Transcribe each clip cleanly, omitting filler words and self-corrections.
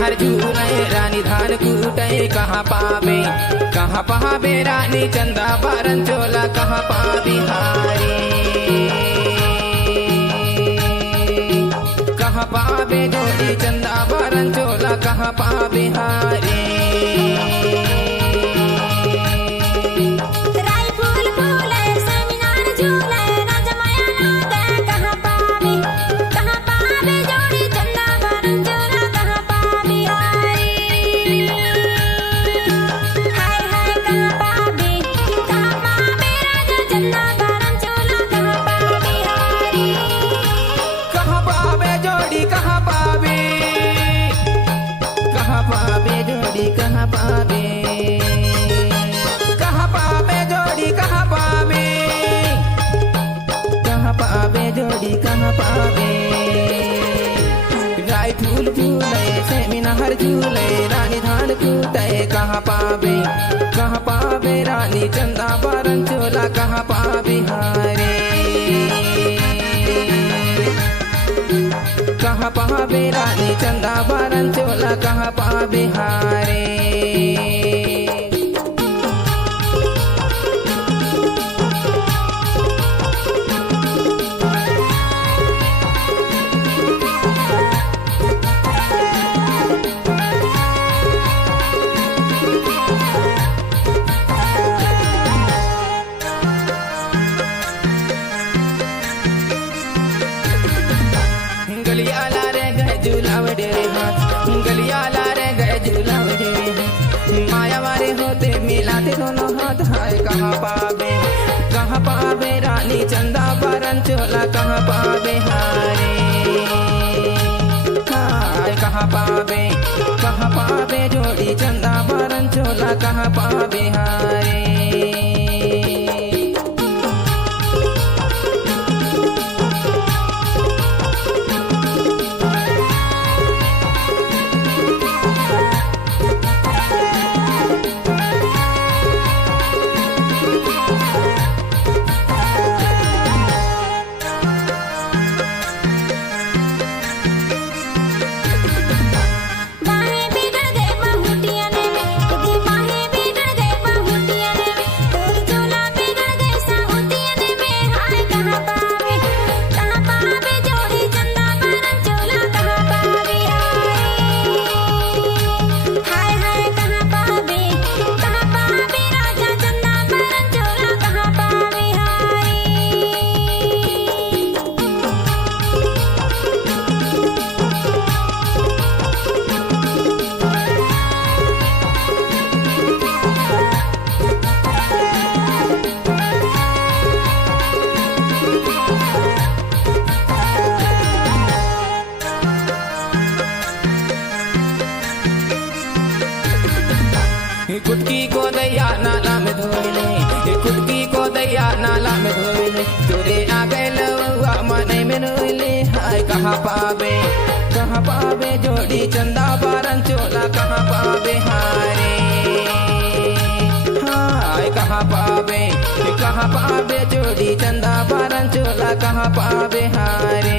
नहर झूले रानी धान कूटे कहाँ पावे रानी चंदा बारन चोला कहाँ पावे हारे कहाँ पावे जोड़ी चंदा बारन चोला कहाँ पावे हारे कहाँ पावे जोड़ी कहाँ पावे गाय फूल फूले सेमी नहर झूले रानी धान कूटे कहाँ पावे रानी चंदा बारन चोला कहाँ पावे हारे कहाँ पावे रानी चंदा बारन चोला कहाँ पावे हारे गलियाला रे गए झूलावड़े हाथ गलियाला रे गए झूलावड़े माया वारे होते मिलाते दोनों हाथ हाय कहाँ पावे रानी चंदा बारन चोला कहाँ पावे हारे हाय कहाँ पावे जोड़ी चंदा बारन चोला कहाँ पावे हारे कुटकी को दैया नाला में धोले कुटकी को दैया नाला में धोले तोरे आ गए लौआ मने में रोले हाय कहाँ पावे जोड़ी चंदा बारन चोला कहाँ पावे हारे हाय कहाँ पावे जोड़ी चंदा बारन चोला कहाँ पावे हारे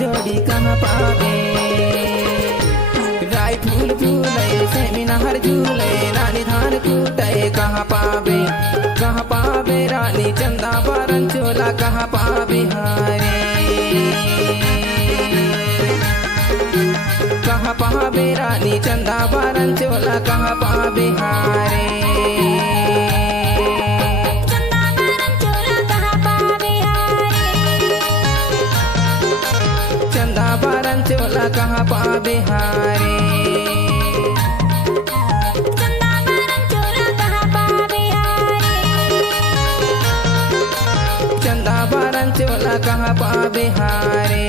जोड़ी कहाँ पावे राय फूल फूले सेमी नहर झूले रानी धान कूटे कहाँ पावे रानी चंदा बारन चोला कहाँ पावे हारे। रानी चंदा बारन चोला कहाँ पावे हारे। चंदा बारन चोला कहाँ पावे हारे। चंदा बारन चोला कहाँ पावे हारे।